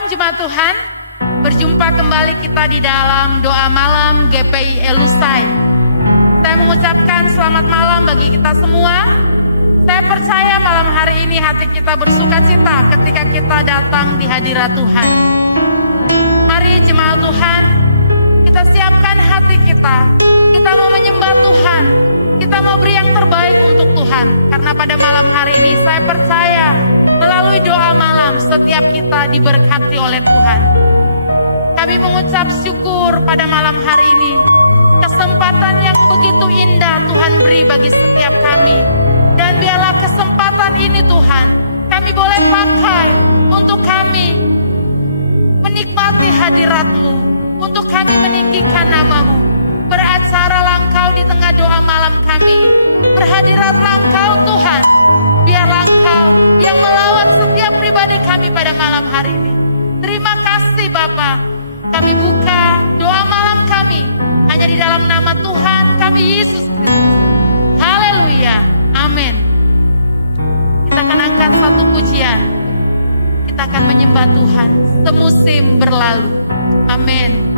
Shalom jemaat Tuhan, berjumpa kembali kita di dalam doa malam GPI Elusai. Saya mengucapkan selamat malam bagi kita semua. Saya percaya malam hari ini hati kita bersukacita ketika kita datang di hadirat Tuhan. Mari jemaat Tuhan, kita siapkan hati kita. Kita mau menyembah Tuhan. Kita mau beri yang terbaik untuk Tuhan. Karena pada malam hari ini saya percaya melalui doa malam setiap kita diberkati oleh Tuhan. Kami mengucap syukur pada malam hari ini. Kesempatan yang begitu indah Tuhan beri bagi setiap kami. Dan biarlah kesempatan ini Tuhan, kami boleh pakai untuk kami menikmati hadirat-Mu, untuk kami meninggikan nama-Mu. Beracara Engkau di tengah doa malam kami. Berhadiratlah Engkau Tuhan. Biarlah Engkau yang melawat setiap pribadi kami pada malam hari ini. Terima kasih Bapa. Kami buka doa malam kami hanya di dalam nama Tuhan kami Yesus Kristus. Haleluya. Amin. Kita akan angkat satu pujian. Kita akan menyembah Tuhan semusim berlalu. Amin.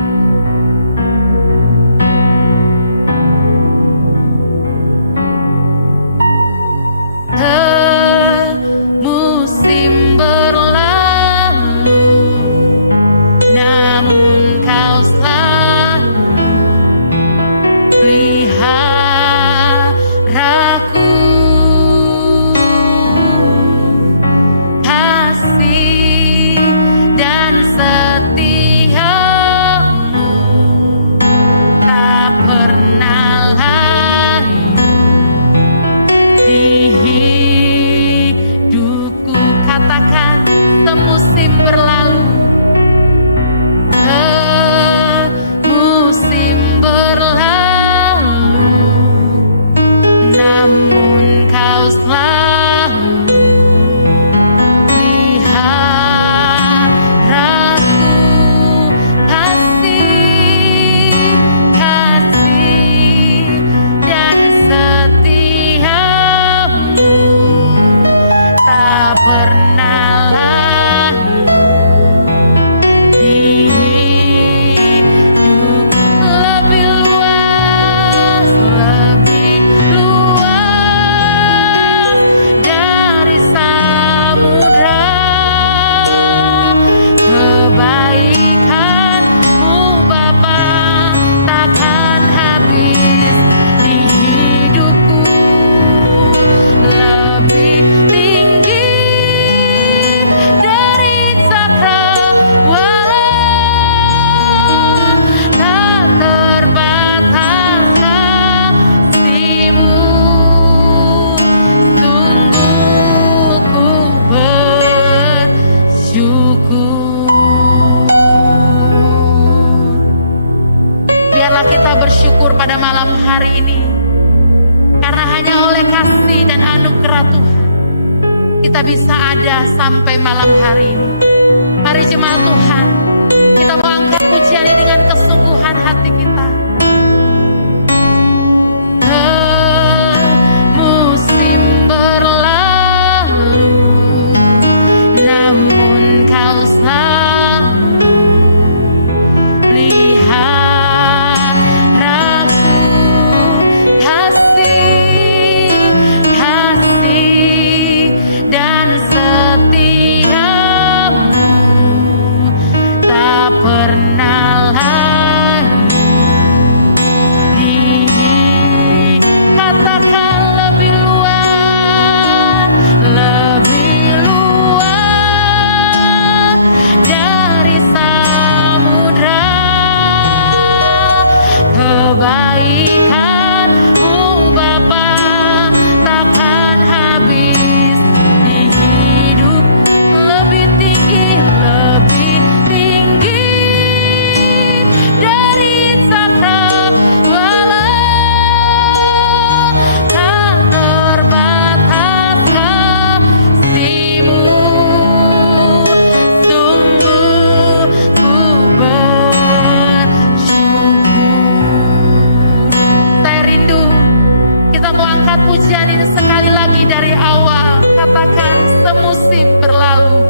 Musim berlalu, namun Kau selalu peliharaku. Kasih dan setiamu tak pernah layu di hidupku. Katakan semusim berlalu, semusim berlalu, namun Kau selalu peliharaku. Kasih, kasih dan setiamu tak pernah layu di hidup. Lebih luas dari samudra. Kebaikan-Mu Bapa takkan habis di hidupku. Lebih tinggi dari cakrawala, tak terbatas kasih-Mu. Sungguh ku bersyukur. Biarlah kita bersyukur pada malam hari ini. Karena hanya oleh kasih dan anugerah Tuhan kita bisa ada sampai malam hari ini. Mari jemaat Tuhan, kita mau angkat pujian ini dengan kesungguhan hati kita. Musim berlalu, namun Kau selalu peliharaku. Kasih, kasih dan setiamu tak pernah layu di hidup. Katakan lebih luas dari samudra. Kebaikan-Mu Bapa takkan habis di hidup. Lebih tinggi dari cakrawala, tak terbatas kasih-Mu. Sungguh ku bersyukur. Saya rindu kita mau angkat pujian ini sekali lagi dari awal. Katakan semusim berlalu,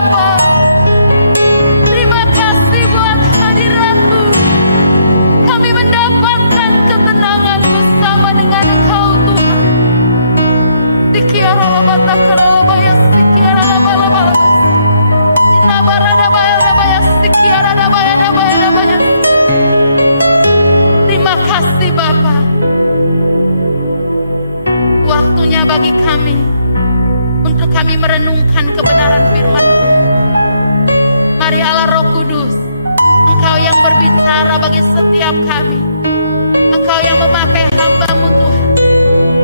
Bapa. Terima kasih buat hadirat-Mu. Kami mendapatkan ketenangan bersama dengan Engkau Tuhan. Sikiara labata karalabaya, sikiara labalabala. Inabarada baya, sikiara dabaya. Terima kasih Bapa. Waktunya bagi kami untuk kami merenungkan kebenaran firman Tuhan. Mari Allah Roh Kudus, Engkau yang berbicara bagi setiap kami. Engkau yang memakai hamba-Mu Tuhan,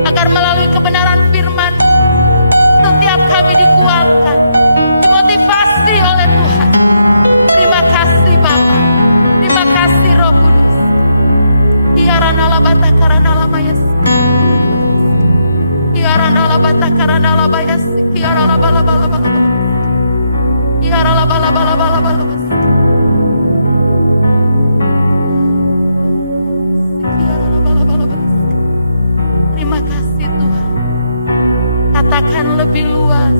agar melalui kebenaran firman setiap kami dikuatkan, dimotivasi oleh Tuhan. Terima kasih Bapa. Terima kasih Roh Kudus. Kiarana bata karana lamayas. Kiarana bata karana labayas. Kiarana bala. Kiarana bala. Terima kasih Tuhan. Katakan lebih luas.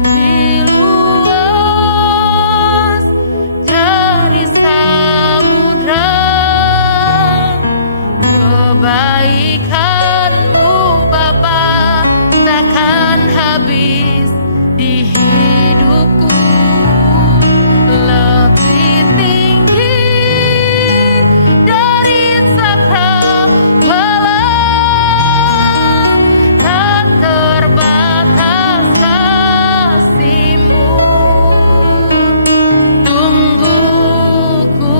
Lebih luas dari samudra. Kebaikan-Mu Bapa takkan habis di hidupku. Lebih tinggi dari cakrawala, tak terbatas kasih-Mu. Tunggu ku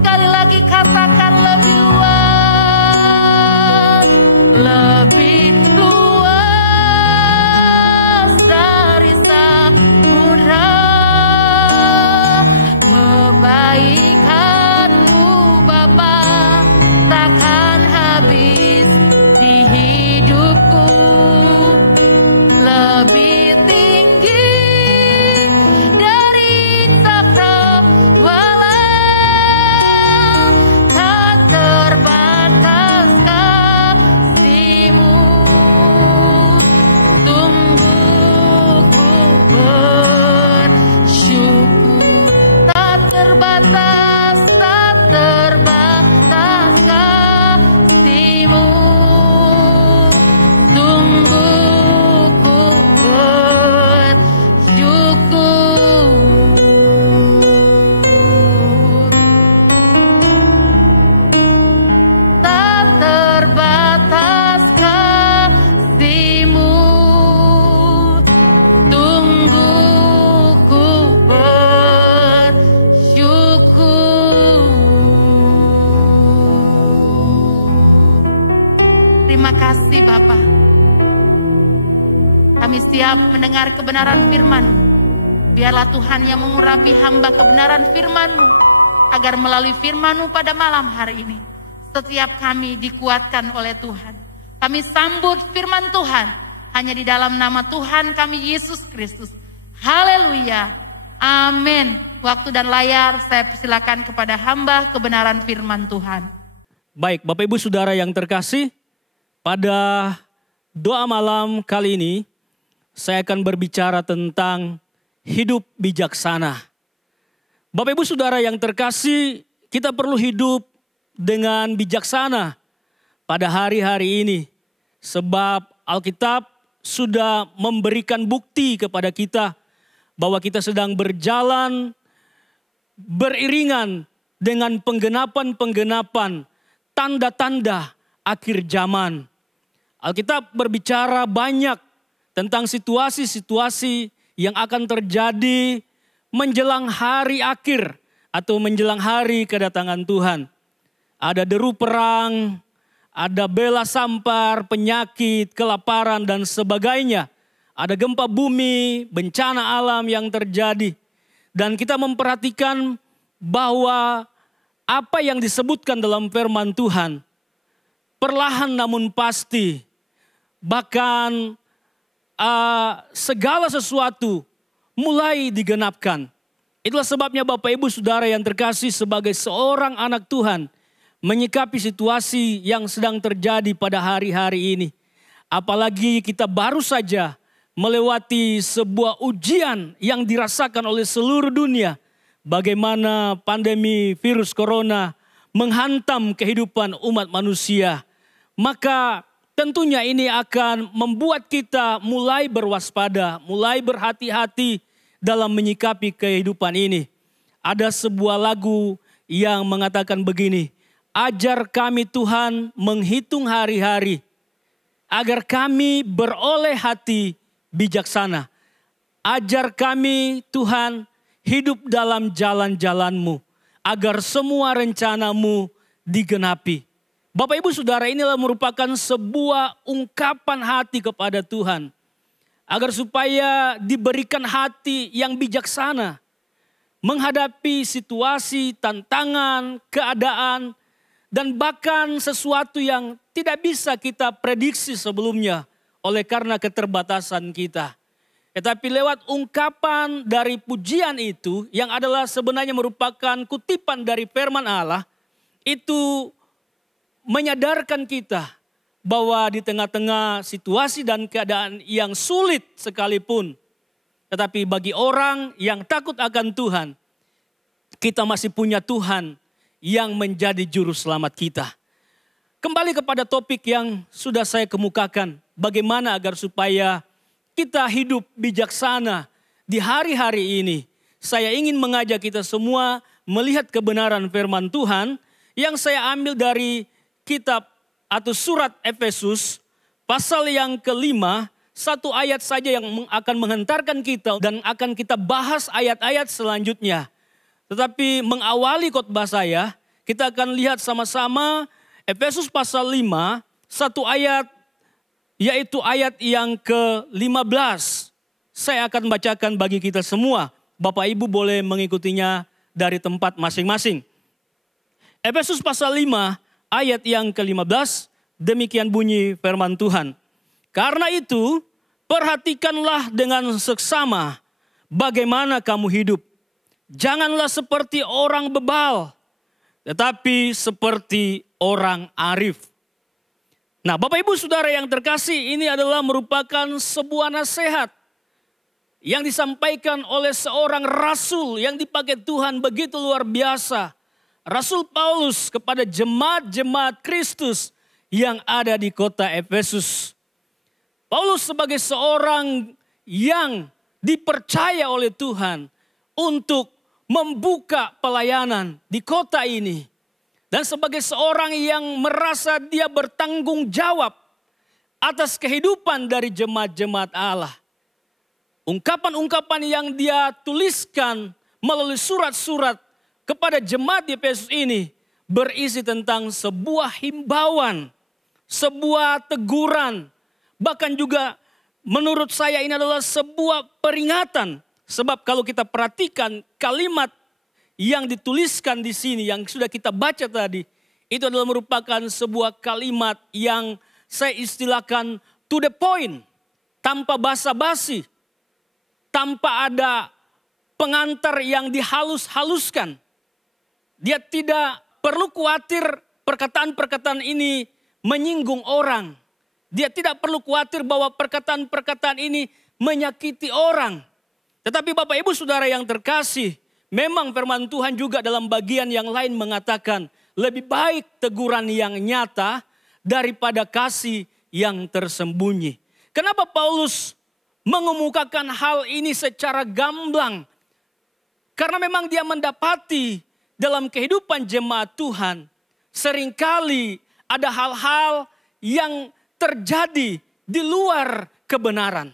sekali lagi katakan lebih luas. Lebih luas dari samudra. Kebaikan-Mu Bapa takkan habis di hidupku. Lebih tinggi dari cakrawala, tak terbatas kasih-Mu. Tunggu ku bersyukur, tak terbatas kasih-Mu. Tunggu ku bersyukur. Tak terbatas kasih-Mu. Tunggu ku bersyukur. Terima kasih Bapa. Kami siap mendengar kebenaran firman-Mu. Biarlah Tuhan yang mengurapi hamba kebenaran firman-Mu, agar melalui firman-Mu pada malam hari ini, setiap kami dikuatkan oleh Tuhan. Kami sambut firman Tuhan hanya di dalam nama Tuhan kami Yesus Kristus. Haleluya. Amin. Waktu dan layar saya persilakan kepada hamba kebenaran firman Tuhan. Baik, Bapak Ibu Saudara yang terkasih, pada doa malam kali ini saya akan berbicara tentang hidup bijaksana. Bapak Ibu Saudara yang terkasih, kita perlu hidup dengan bijaksana pada hari-hari ini. Sebab Alkitab sudah memberikan bukti kepada kita bahwa kita sedang berjalan beriringan dengan penggenapan-penggenapan tanda-tanda akhir zaman. Alkitab berbicara banyak tentang situasi-situasi yang akan terjadi menjelang hari akhir atau menjelang hari kedatangan Tuhan. Ada deru perang, ada bela sampar, penyakit, kelaparan dan sebagainya. Ada gempa bumi, bencana alam yang terjadi. Dan kita memperhatikan bahwa apa yang disebutkan dalam firman Tuhan, perlahan namun pasti, bahkan segala sesuatu mulai digenapkan. Itulah sebabnya Bapak Ibu Saudara yang terkasih, sebagai seorang anak Tuhan, menyikapi situasi yang sedang terjadi pada hari-hari ini. Apalagi kita baru saja melewati sebuah ujian yang dirasakan oleh seluruh dunia. Bagaimana pandemi virus corona menghantam kehidupan umat manusia. Maka tentunya ini akan membuat kita mulai berwaspada, mulai berhati-hati dalam menyikapi kehidupan ini. Ada sebuah lagu yang mengatakan begini, ajar kami Tuhan menghitung hari-hari, agar kami beroleh hati bijaksana. Ajar kami Tuhan hidup dalam jalan-jalan-Mu, agar semua rencana-Mu digenapi. Bapak Ibu Saudara, inilah merupakan sebuah ungkapan hati kepada Tuhan. Agar supaya diberikan hati yang bijaksana. Menghadapi situasi, tantangan, keadaan, dan bahkan sesuatu yang tidak bisa kita prediksi sebelumnya oleh karena keterbatasan kita. Tetapi lewat ungkapan dari pujian itu yang adalah sebenarnya merupakan kutipan dari firman Allah, itu menyadarkan kita bahwa di tengah-tengah situasi dan keadaan yang sulit sekalipun, tetapi bagi orang yang takut akan Tuhan, kita masih punya Tuhan yang menjadi juru selamat kita. Kembali kepada topik yang sudah saya kemukakan, bagaimana agar supaya kita hidup bijaksana di hari-hari ini. Saya ingin mengajak kita semua melihat kebenaran firman Tuhan yang saya ambil dari kitab atau surat Efesus pasal yang kelima, satu ayat saja yang akan menghantarkan kita dan akan kita bahas ayat-ayat selanjutnya. Tetapi mengawali khotbah saya, kita akan lihat sama-sama Efesus pasal 5, satu ayat, yaitu ayat yang ke-15. Saya akan bacakan bagi kita semua. Bapak Ibu boleh mengikutinya dari tempat masing-masing. Efesus pasal 5, ayat yang ke-15, demikian bunyi firman Tuhan. Karena itu, perhatikanlah dengan seksama bagaimana kamu hidup. Janganlah seperti orang bebal, tetapi seperti orang arif. Nah, Bapak Ibu Saudara yang terkasih, ini adalah merupakan sebuah nasihat yang disampaikan oleh seorang rasul yang dipakai Tuhan begitu luar biasa. Rasul Paulus kepada jemaat-jemaat Kristus yang ada di kota Efesus. Paulus sebagai seorang yang dipercaya oleh Tuhan untuk membuka pelayanan di kota ini. Dan sebagai seorang yang merasa dia bertanggung jawab atas kehidupan dari jemaat-jemaat Allah. Ungkapan-ungkapan yang dia tuliskan melalui surat-surat kepada jemaat di Efesus ini berisi tentang sebuah himbauan, sebuah teguran, bahkan juga menurut saya ini adalah sebuah peringatan. Sebab kalau kita perhatikan kalimat yang dituliskan di sini yang sudah kita baca tadi, itu adalah merupakan sebuah kalimat yang saya istilahkan to the point, tanpa basa-basi, tanpa ada pengantar yang dihalus-haluskan. Dia tidak perlu khawatir perkataan-perkataan ini menyinggung orang. Dia tidak perlu khawatir bahwa perkataan-perkataan ini menyakiti orang. Tetapi Bapak Ibu Saudara yang terkasih, memang firman Tuhan juga dalam bagian yang lain mengatakan lebih baik teguran yang nyata daripada kasih yang tersembunyi. Kenapa Paulus mengemukakan hal ini secara gamblang? Karena memang dia mendapati dalam kehidupan jemaat Tuhan, seringkali ada hal-hal yang terjadi di luar kebenaran.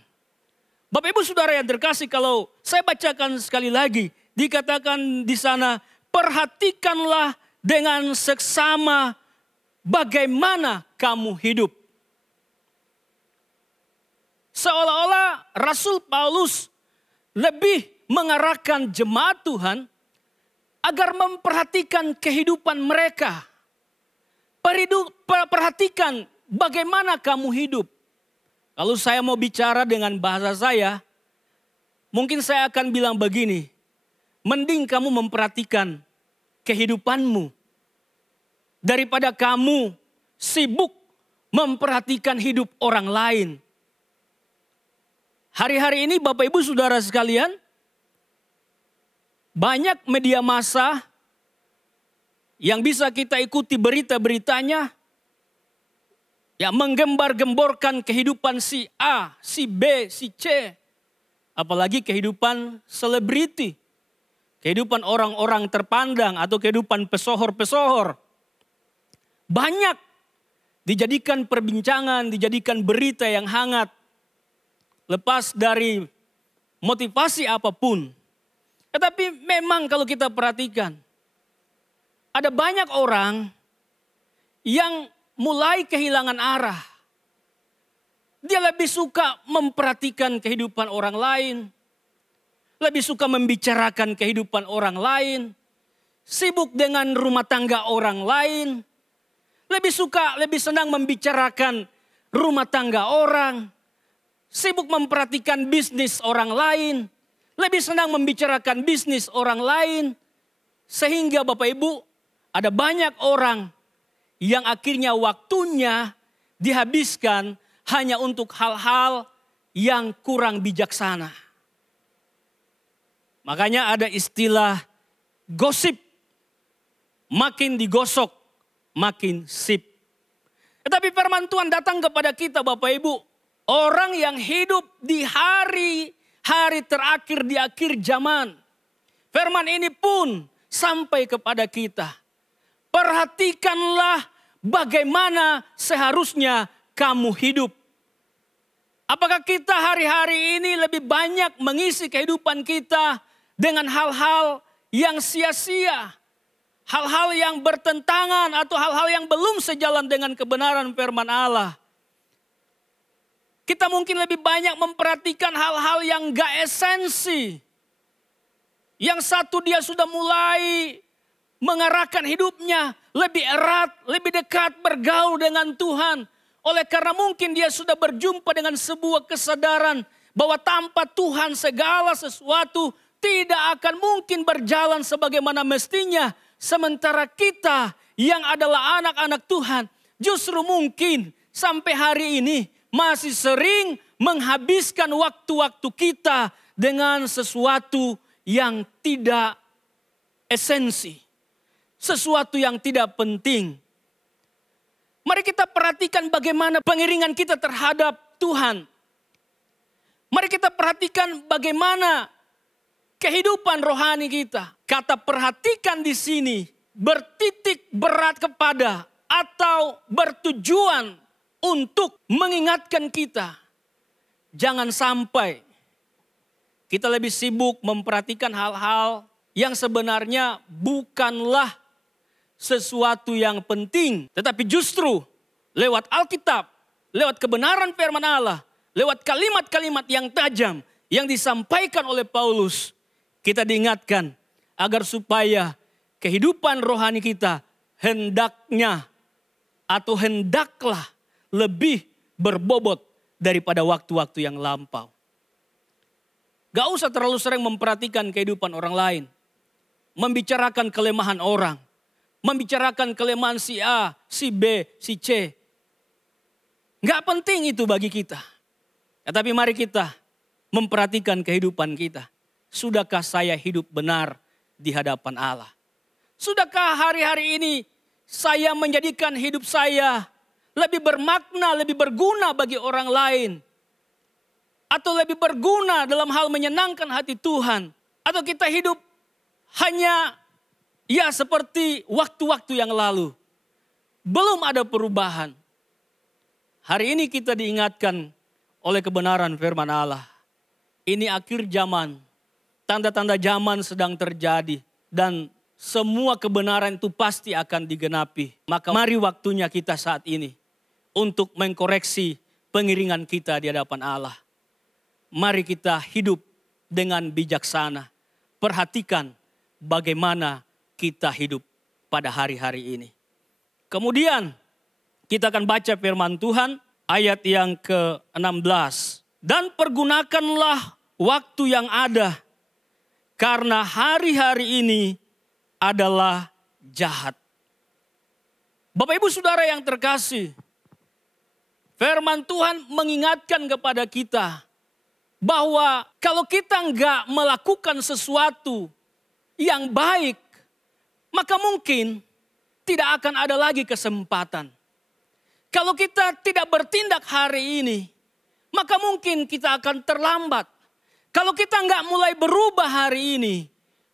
Bapak Ibu Saudara yang terkasih, kalau saya bacakan sekali lagi, dikatakan di sana, perhatikanlah dengan seksama bagaimana kamu hidup. Seolah-olah Rasul Paulus lebih mengarahkan jemaat Tuhan agar memperhatikan kehidupan mereka. Perhatikan bagaimana kamu hidup. Kalau saya mau bicara dengan bahasa saya, mungkin saya akan bilang begini. Mending kamu memperhatikan kehidupanmu daripada kamu sibuk memperhatikan hidup orang lain. Hari-hari ini Bapak Ibu Saudara sekalian, banyak media massa yang bisa kita ikuti berita-beritanya, yang menggembar-gemborkan kehidupan si A, si B, si C. Apalagi kehidupan selebriti, kehidupan orang-orang terpandang atau kehidupan pesohor-pesohor. Banyak dijadikan perbincangan, dijadikan berita yang hangat. Lepas dari motivasi apapun. Tetapi memang kalau kita perhatikan, ada banyak orang yang mulai kehilangan arah. Dia lebih suka memperhatikan kehidupan orang lain. Lebih suka membicarakan kehidupan orang lain. Sibuk dengan rumah tangga orang lain. Lebih senang membicarakan rumah tangga orang. Sibuk memperhatikan bisnis orang lain. Lebih senang membicarakan bisnis orang lain. Sehingga Bapak Ibu, ada banyak orang yang akhirnya waktunya dihabiskan hanya untuk hal-hal yang kurang bijaksana. Makanya ada istilah gosip. Makin digosok, makin sip. Tetapi firman Tuhan datang kepada kita Bapak Ibu. Orang yang hidup di hari terakhir di akhir zaman. Firman ini pun sampai kepada kita. Perhatikanlah bagaimana seharusnya kamu hidup. Apakah kita hari-hari ini lebih banyak mengisi kehidupan kita dengan hal-hal yang sia-sia. Hal-hal yang bertentangan atau hal-hal yang belum sejalan dengan kebenaran firman Allah. Kita mungkin lebih banyak memperhatikan hal-hal yang gak esensi. Yang satu dia sudah mulai mengarahkan hidupnya lebih erat, lebih dekat bergaul dengan Tuhan. Oleh karena mungkin dia sudah berjumpa dengan sebuah kesadaran bahwa tanpa Tuhan segala sesuatu tidak akan mungkin berjalan sebagaimana mestinya. Sementara kita yang adalah anak-anak Tuhan justru mungkin sampai hari ini masih sering menghabiskan waktu-waktu kita dengan sesuatu yang tidak esensi. Sesuatu yang tidak penting. Mari kita perhatikan bagaimana pengiringan kita terhadap Tuhan. Mari kita perhatikan bagaimana kehidupan rohani kita. Kata perhatikan di sini bertitik berat kepada atau bertujuan untuk mengingatkan kita. Jangan sampai kita lebih sibuk memperhatikan hal-hal yang sebenarnya bukanlah sesuatu yang penting. Tetapi justru lewat Alkitab, lewat kebenaran firman Allah, lewat kalimat-kalimat yang tajam yang disampaikan oleh Paulus, kita diingatkan agar supaya kehidupan rohani kita hendaknya atau hendaklah lebih berbobot daripada waktu-waktu yang lampau. Gak usah terlalu sering memperhatikan kehidupan orang lain. Membicarakan kelemahan orang. Membicarakan kelemahan si A, si B, si C. Gak penting itu bagi kita. Tetapi mari kita memperhatikan kehidupan kita. Sudahkah saya hidup benar di hadapan Allah? Sudahkah hari-hari ini saya menjadikan hidup saya lebih bermakna, lebih berguna bagi orang lain? Atau lebih berguna dalam hal menyenangkan hati Tuhan? Atau kita hidup hanya ya seperti waktu-waktu yang lalu? Belum ada perubahan. Hari ini kita diingatkan oleh kebenaran firman Allah. Ini akhir zaman. Tanda-tanda zaman sedang terjadi. Dan semua kebenaran itu pasti akan digenapi. Maka mari waktunya kita saat ini untuk mengkoreksi pengiringan kita di hadapan Allah. Mari kita hidup dengan bijaksana. Perhatikan bagaimana kita hidup pada hari-hari ini. Kemudian kita akan baca firman Tuhan ayat yang ke-16. Dan pergunakanlah waktu yang ada karena hari-hari ini adalah jahat. Bapak Ibu Saudara yang terkasih, firman Tuhan mengingatkan kepada kita bahwa kalau kita nggak melakukan sesuatu yang baik, maka mungkin tidak akan ada lagi kesempatan. Kalau kita tidak bertindak hari ini, maka mungkin kita akan terlambat. Kalau kita nggak mulai berubah hari ini,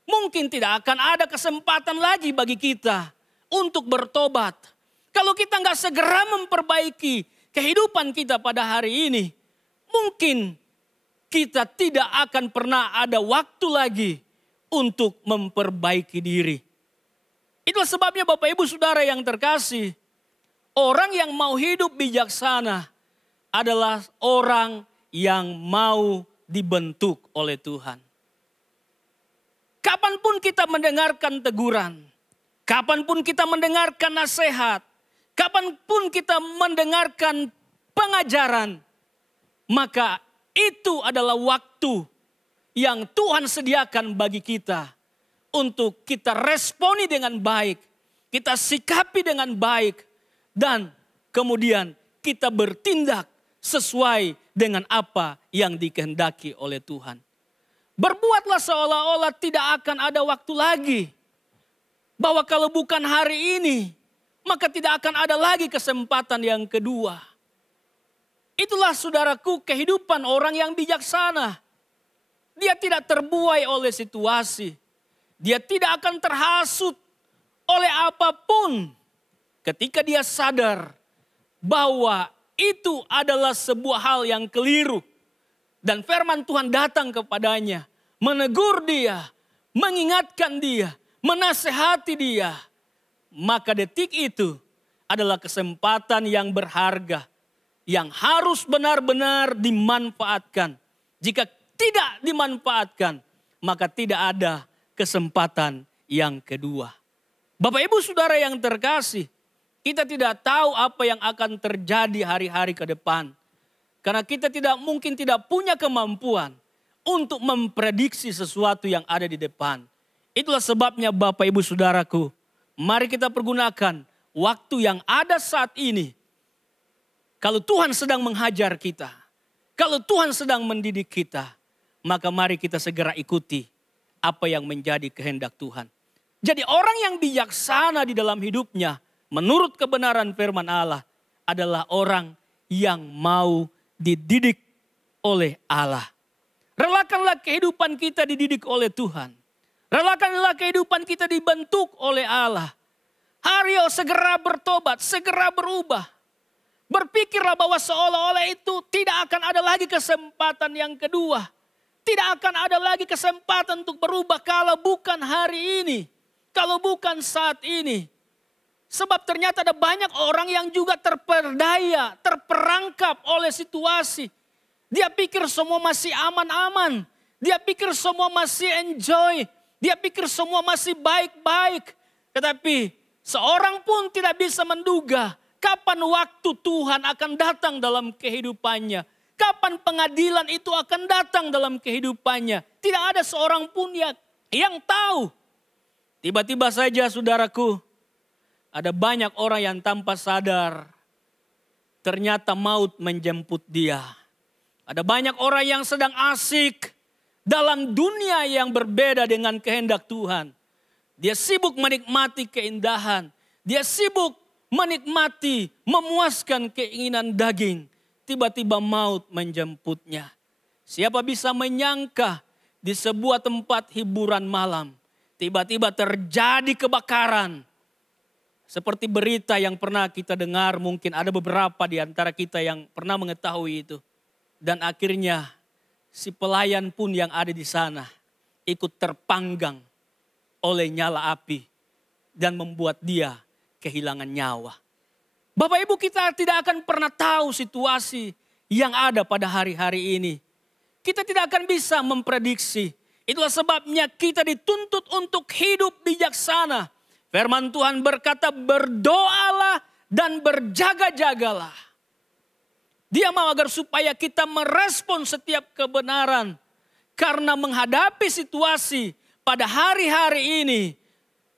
mungkin tidak akan ada kesempatan lagi bagi kita untuk bertobat. Kalau kita nggak segera memperbaiki kehidupan kita pada hari ini, mungkin kita tidak akan pernah ada waktu lagi untuk memperbaiki diri. Itulah sebabnya Bapak Ibu Saudara yang terkasih, orang yang mau hidup bijaksana adalah orang yang mau dibentuk oleh Tuhan. Kapanpun kita mendengarkan teguran, kapanpun kita mendengarkan nasihat, kapanpun kita mendengarkan pengajaran, maka itu adalah waktu yang Tuhan sediakan bagi kita untuk kita responi dengan baik, kita sikapi dengan baik, dan kemudian kita bertindak sesuai dengan apa yang dikehendaki oleh Tuhan. Berbuatlah seolah-olah tidak akan ada waktu lagi. Bahwa kalau bukan hari ini, maka tidak akan ada lagi kesempatan yang kedua. Itulah saudaraku kehidupan orang yang bijaksana. Dia tidak terbuai oleh situasi. Dia tidak akan terhasut oleh apapun. Ketika dia sadar bahwa itu adalah sebuah hal yang keliru. Dan firman Tuhan datang kepadanya, menegur dia, mengingatkan dia, menasehati dia. Maka detik itu adalah kesempatan yang berharga, yang harus benar-benar dimanfaatkan. Jika tidak dimanfaatkan, maka tidak ada kesempatan yang kedua. Bapak Ibu Saudara yang terkasih, kita tidak tahu apa yang akan terjadi hari-hari ke depan. Karena kita mungkin tidak punya kemampuan untuk memprediksi sesuatu yang ada di depan. Itulah sebabnya Bapak Ibu Saudaraku, mari kita pergunakan waktu yang ada saat ini. Kalau Tuhan sedang menghajar kita, kalau Tuhan sedang mendidik kita, maka mari kita segera ikuti apa yang menjadi kehendak Tuhan. Jadi orang yang bijaksana di dalam hidupnya, menurut kebenaran firman Allah, adalah orang yang mau dididik oleh Allah. Relakanlah kehidupan kita dididik oleh Tuhan. Relakanlah kehidupan kita dibentuk oleh Allah. Hario segera bertobat, segera berubah. Berpikirlah bahwa seolah-olah itu tidak akan ada lagi kesempatan yang kedua. Tidak akan ada lagi kesempatan untuk berubah kalau bukan hari ini. Kalau bukan saat ini. Sebab ternyata ada banyak orang yang juga terperdaya, terperangkap oleh situasi. Dia pikir semua masih aman-aman. Dia pikir semua masih enjoy. Dia pikir semua masih baik-baik. Tetapi seorang pun tidak bisa menduga kapan waktu Tuhan akan datang dalam kehidupannya. Kapan pengadilan itu akan datang dalam kehidupannya. Tidak ada seorang pun yang tahu. Tiba-tiba saja saudaraku, ada banyak orang yang tanpa sadar ternyata maut menjemput dia. Ada banyak orang yang sedang asik dalam dunia yang berbeda dengan kehendak Tuhan. Dia sibuk menikmati keindahan. Dia sibuk menikmati, memuaskan keinginan daging. Tiba-tiba maut menjemputnya. Siapa bisa menyangka di sebuah tempat hiburan malam, tiba-tiba terjadi kebakaran. Seperti berita yang pernah kita dengar, mungkin ada beberapa di antara kita yang pernah mengetahui itu. Dan akhirnya si pelayan pun yang ada di sana ikut terpanggang oleh nyala api dan membuat dia kehilangan nyawa. Bapak Ibu, kita tidak akan pernah tahu situasi yang ada pada hari-hari ini. Kita tidak akan bisa memprediksi. Itulah sebabnya kita dituntut untuk hidup bijaksana. Firman Tuhan berkata, berdoalah dan berjaga-jagalah. Dia mau agar supaya kita merespon setiap kebenaran. Karena menghadapi situasi pada hari-hari ini,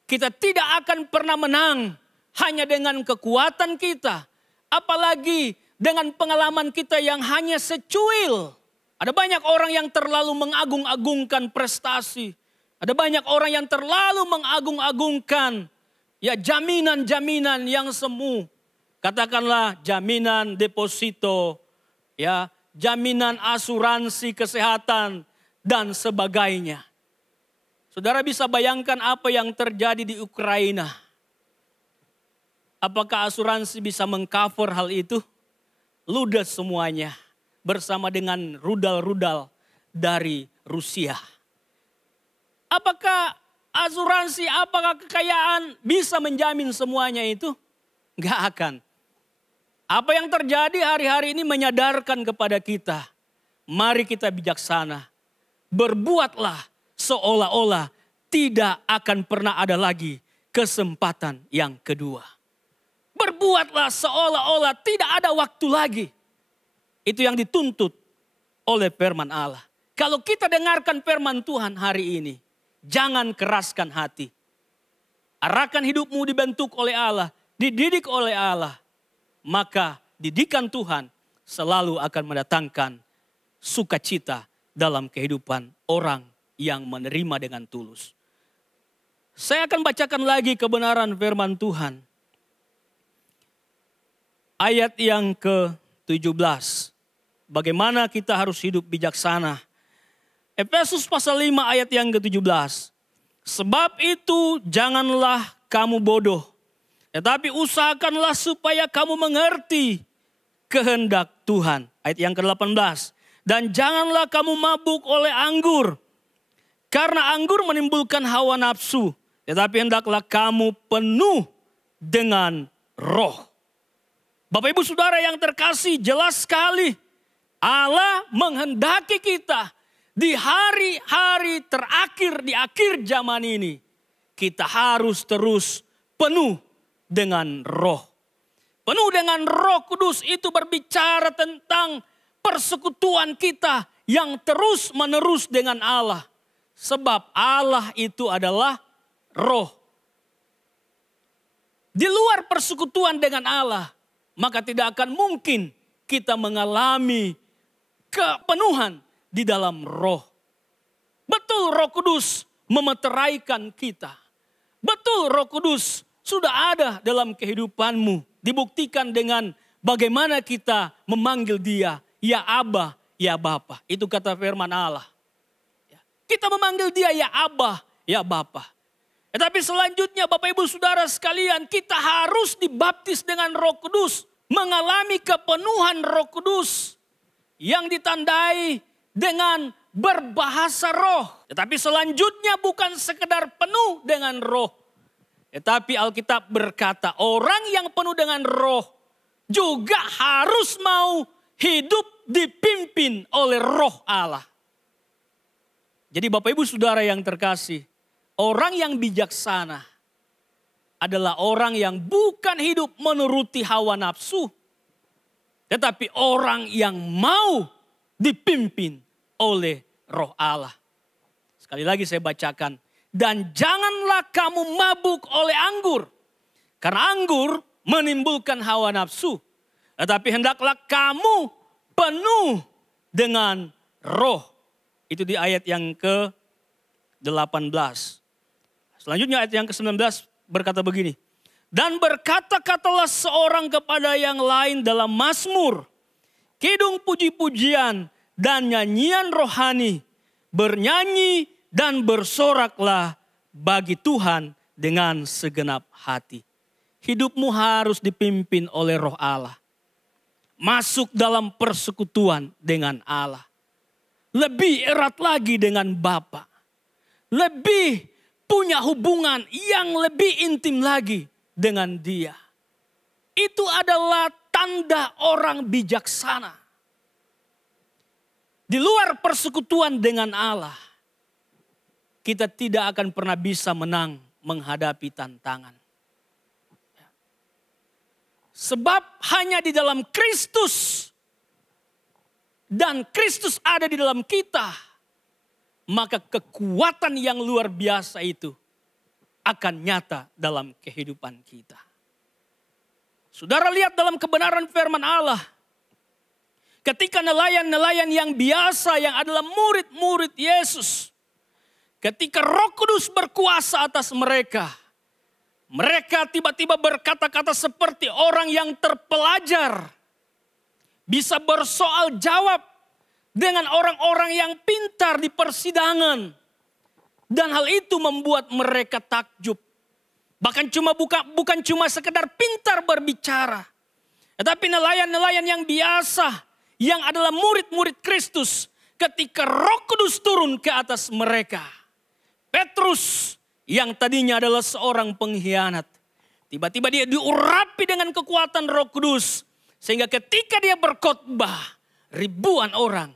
kita tidak akan pernah menang hanya dengan kekuatan kita. Apalagi dengan pengalaman kita yang hanya secuil. Ada banyak orang yang terlalu mengagung-agungkan prestasi. Ada banyak orang yang terlalu mengagung-agungkan ya jaminan-jaminan yang semu. Katakanlah jaminan deposito, ya, jaminan asuransi kesehatan dan sebagainya. Saudara bisa bayangkan apa yang terjadi di Ukraina. Apakah asuransi bisa mengcover hal itu? Ludes semuanya bersama dengan rudal-rudal dari Rusia. Apakah asuransi, apakah kekayaan bisa menjamin semuanya itu? Enggak akan. Apa yang terjadi hari-hari ini menyadarkan kepada kita. Mari kita bijaksana. Berbuatlah seolah-olah tidak akan pernah ada lagi kesempatan yang kedua. Berbuatlah seolah-olah tidak ada waktu lagi. Itu yang dituntut oleh firman Allah. Kalau kita dengarkan firman Tuhan hari ini, jangan keraskan hati. Arahkan hidupmu dibentuk oleh Allah, dididik oleh Allah. Maka didikan Tuhan selalu akan mendatangkan sukacita dalam kehidupan orang yang menerima dengan tulus. Saya akan bacakan lagi kebenaran firman Tuhan. Ayat yang ke-17. Bagaimana kita harus hidup bijaksana. Efesus pasal 5 ayat yang ke-17. Sebab itu janganlah kamu bodoh. Tetapi usahakanlah supaya kamu mengerti kehendak Tuhan. Ayat yang ke-18. Dan janganlah kamu mabuk oleh anggur. Karena anggur menimbulkan hawa nafsu. Tetapi hendaklah kamu penuh dengan roh. Bapak ibu saudara yang terkasih, jelas sekali. Allah menghendaki kita di hari-hari terakhir, di akhir zaman ini. Kita harus terus penuh dengan roh. Penuh dengan Roh Kudus itu berbicara tentang persekutuan kita yang terus menerus dengan Allah. Sebab Allah itu adalah roh. Di luar persekutuan dengan Allah, maka tidak akan mungkin kita mengalami kepenuhan di dalam roh. Betul Roh Kudus memeteraikan kita. Betul Roh Kudus sudah ada dalam kehidupanmu. Dibuktikan dengan bagaimana kita memanggil Dia, ya Abba, ya Bapa. Itu kata firman Allah. Kita memanggil Dia ya Abba, ya Bapa. Tetapi selanjutnya Bapak Ibu Saudara sekalian, kita harus dibaptis dengan Roh Kudus. Mengalami kepenuhan Roh Kudus yang ditandai dengan berbahasa roh. Tetapi selanjutnya bukan sekedar penuh dengan roh. Tetapi Alkitab berkata orang yang penuh dengan roh juga harus mau hidup dipimpin oleh roh Allah. Jadi Bapak Ibu Saudara yang terkasih, orang yang bijaksana adalah orang yang bukan hidup menuruti hawa nafsu. Tetapi orang yang mau dipimpin oleh roh Allah. Sekali lagi saya bacakan. Dan janganlah kamu mabuk oleh anggur. Karena anggur menimbulkan hawa nafsu. Tetapi hendaklah kamu penuh dengan roh. Itu di ayat yang ke-18. Selanjutnya ayat yang ke-19 berkata begini. Dan berkata-katalah seorang kepada yang lain dalam mazmur, kidung puji-pujian dan nyanyian rohani. Bernyanyi dan bersoraklah bagi Tuhan dengan segenap hati. Hidupmu harus dipimpin oleh roh Allah. Masuk dalam persekutuan dengan Allah. Lebih erat lagi dengan Bapa. Lebih punya hubungan yang lebih intim lagi dengan Dia. Itu adalah tanda orang bijaksana. Di luar persekutuan dengan Allah, kita tidak akan pernah bisa menang menghadapi tantangan. Sebab hanya di dalam Kristus dan Kristus ada di dalam kita, maka kekuatan yang luar biasa itu akan nyata dalam kehidupan kita. Saudara lihat dalam kebenaran firman Allah. Ketika nelayan-nelayan yang biasa yang adalah murid-murid Yesus, ketika Roh Kudus berkuasa atas mereka, mereka tiba-tiba berkata-kata seperti orang yang terpelajar, bisa bersoal jawab dengan orang-orang yang pintar di persidangan. Dan hal itu membuat mereka takjub. Bahkan bukan cuma sekedar pintar berbicara, tetapi nelayan-nelayan yang biasa, yang adalah murid-murid Kristus, ketika Roh Kudus turun ke atas mereka. Petrus yang tadinya adalah seorang pengkhianat, tiba-tiba dia diurapi dengan kekuatan Roh Kudus. Sehingga ketika dia berkhotbah, ribuan orang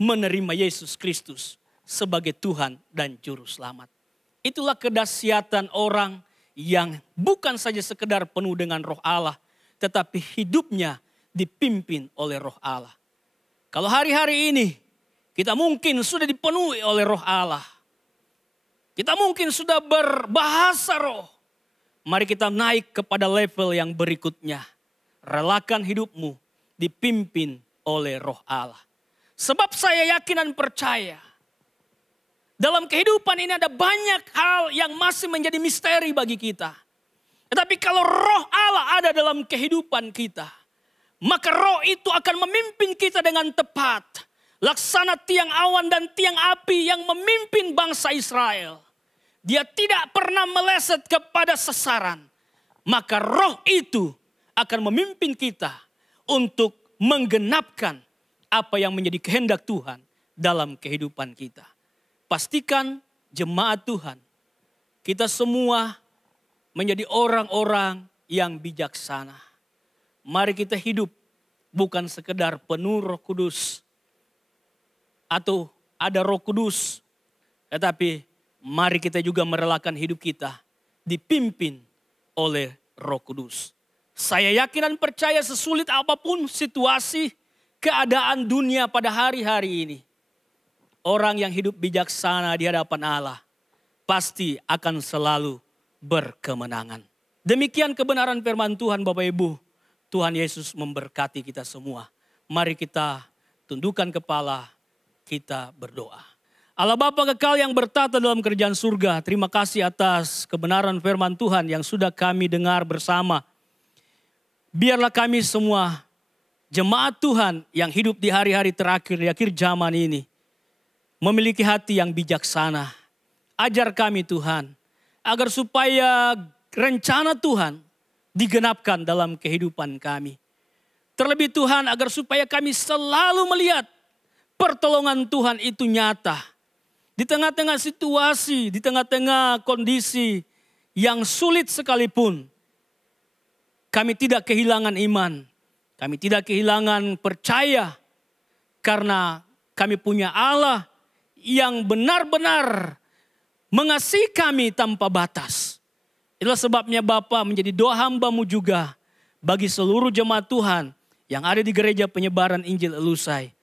menerima Yesus Kristus sebagai Tuhan dan Juru Selamat. Itulah kedahsyatan orang yang bukan saja sekedar penuh dengan Roh Allah, tetapi hidupnya dipimpin oleh Roh Allah. Kalau hari-hari ini kita mungkin sudah dipenuhi oleh Roh Allah, kita mungkin sudah berbahasa roh, mari kita naik kepada level yang berikutnya. Relakan hidupmu dipimpin oleh Roh Allah. Sebab saya yakin dan percaya, dalam kehidupan ini ada banyak hal yang masih menjadi misteri bagi kita. Tetapi kalau Roh Allah ada dalam kehidupan kita, maka Roh itu akan memimpin kita dengan tepat. Laksana tiang awan dan tiang api yang memimpin bangsa Israel. Dia tidak pernah meleset kepada sasaran. Maka Roh itu akan memimpin kita untuk menggenapkan apa yang menjadi kehendak Tuhan dalam kehidupan kita. Pastikan jemaat Tuhan, kita semua menjadi orang-orang yang bijaksana. Mari kita hidup bukan sekedar penuh Roh Kudus atau ada Roh Kudus, tetapi mari kita juga merelakan hidup kita dipimpin oleh Roh Kudus. Saya yakin dan percaya sesulit apapun situasi keadaan dunia pada hari-hari ini, orang yang hidup bijaksana di hadapan Allah pasti akan selalu berkemenangan. Demikian kebenaran firman Tuhan, Bapak Ibu. Tuhan Yesus memberkati kita semua. Mari kita tundukkan kepala, kita berdoa. Allah Bapa kekal yang bertata dalam kerajaan surga, terima kasih atas kebenaran firman Tuhan yang sudah kami dengar bersama. Biarlah kami semua jemaat Tuhan yang hidup di hari-hari terakhir, di akhir zaman ini, memiliki hati yang bijaksana. Ajar kami Tuhan, agar supaya rencana Tuhan digenapkan dalam kehidupan kami. Terlebih Tuhan, agar supaya kami selalu melihat pertolongan Tuhan itu nyata. Di tengah-tengah situasi, di tengah-tengah kondisi yang sulit sekalipun, kami tidak kehilangan iman. Kami tidak kehilangan percaya, karena kami punya Allah yang benar-benar mengasihi kami tanpa batas. Itulah sebabnya Bapa menjadi doa hamba-Mu juga bagi seluruh jemaat Tuhan yang ada di gereja penyebaran Injil Elusai.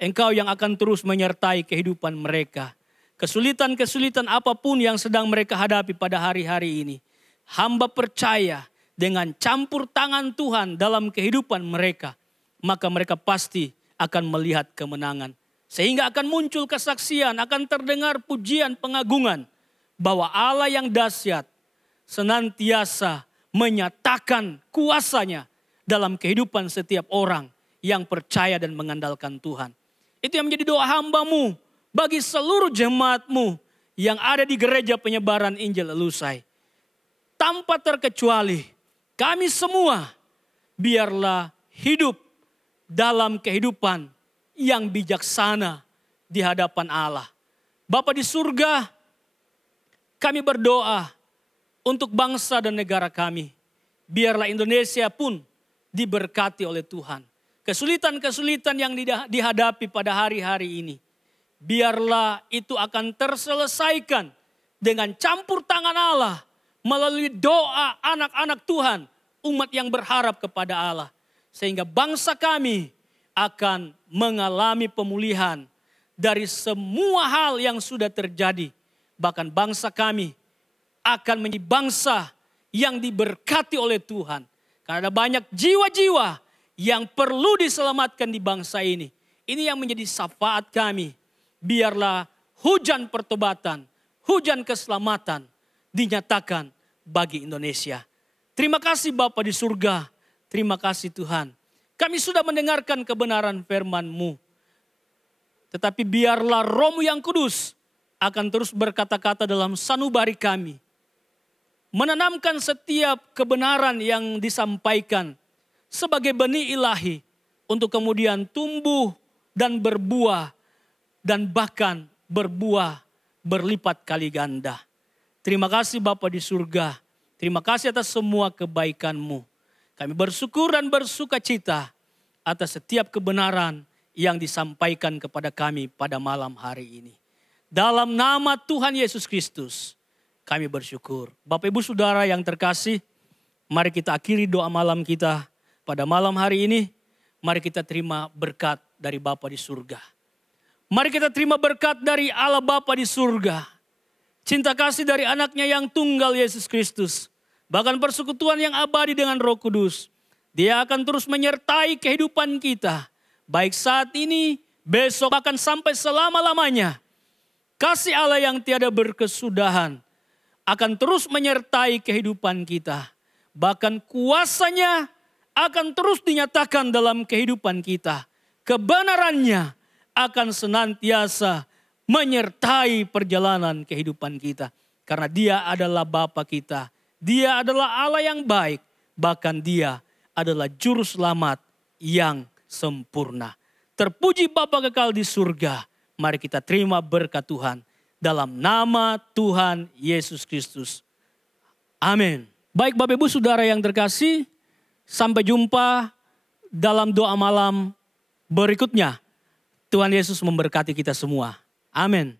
Engkau yang akan terus menyertai kehidupan mereka. Kesulitan-kesulitan apapun yang sedang mereka hadapi pada hari-hari ini, hamba percaya dengan campur tangan Tuhan dalam kehidupan mereka, maka mereka pasti akan melihat kemenangan. Sehingga akan muncul kesaksian, akan terdengar pujian pengagungan bahwa Allah yang dahsyat senantiasa menyatakan kuasanya dalam kehidupan setiap orang yang percaya dan mengandalkan Tuhan. Itu yang menjadi doa hamba-Mu bagi seluruh jemaat-Mu yang ada di gereja penyebaran Injil Elusai. Tanpa terkecuali, kami semua biarlah hidup dalam kehidupan yang bijaksana di hadapan Allah. Bapa di surga, kami berdoa untuk bangsa dan negara kami. Biarlah Indonesia pun diberkati oleh Tuhan. Kesulitan-kesulitan yang dihadapi pada hari-hari ini, biarlah itu akan terselesaikan dengan campur tangan Allah melalui doa anak-anak Tuhan, umat yang berharap kepada Allah. Sehingga bangsa kami akan mengalami pemulihan dari semua hal yang sudah terjadi. Bahkan bangsa kami akan menjadi bangsa yang diberkati oleh Tuhan. Karena ada banyak jiwa-jiwa yang perlu diselamatkan di bangsa ini. Ini yang menjadi syafaat kami. Biarlah hujan pertobatan, hujan keselamatan dinyatakan bagi Indonesia. Terima kasih Bapa di surga. Terima kasih Tuhan. Kami sudah mendengarkan kebenaran firman-Mu. Tetapi biarlah Roh-Mu yang kudus akan terus berkata-kata dalam sanubari kami. Menanamkan setiap kebenaran yang disampaikan sebagai benih ilahi. Untuk kemudian tumbuh dan berbuah. Dan bahkan berbuah berlipat kali ganda. Terima kasih Bapa di surga. Terima kasih atas semua kebaikan-Mu. Kami bersyukur dan bersuka cita atas setiap kebenaran yang disampaikan kepada kami pada malam hari ini. Dalam nama Tuhan Yesus Kristus kami bersyukur. Bapak Ibu Saudara yang terkasih, mari kita akhiri doa malam kita pada malam hari ini. Mari kita terima berkat dari Bapa di surga. Mari kita terima berkat dari Allah Bapa di surga. Cinta kasih dari anaknya yang tunggal Yesus Kristus. Bahkan persekutuan yang abadi dengan Roh Kudus. Dia akan terus menyertai kehidupan kita. Baik saat ini, besok akan sampai selama-lamanya. Kasih Allah yang tiada berkesudahan akan terus menyertai kehidupan kita. Bahkan kuasanya akan terus dinyatakan dalam kehidupan kita. Kebenarannya akan senantiasa menyertai perjalanan kehidupan kita. Karena Dia adalah Bapa kita. Dia adalah Allah yang baik. Bahkan Dia adalah Juru Selamat yang sempurna. Terpuji Bapa kekal di surga. Mari kita terima berkat Tuhan. Dalam nama Tuhan Yesus Kristus. Amin. Baik Bapak Ibu Saudara yang terkasih. Sampai jumpa dalam doa malam berikutnya. Tuhan Yesus memberkati kita semua. Amin.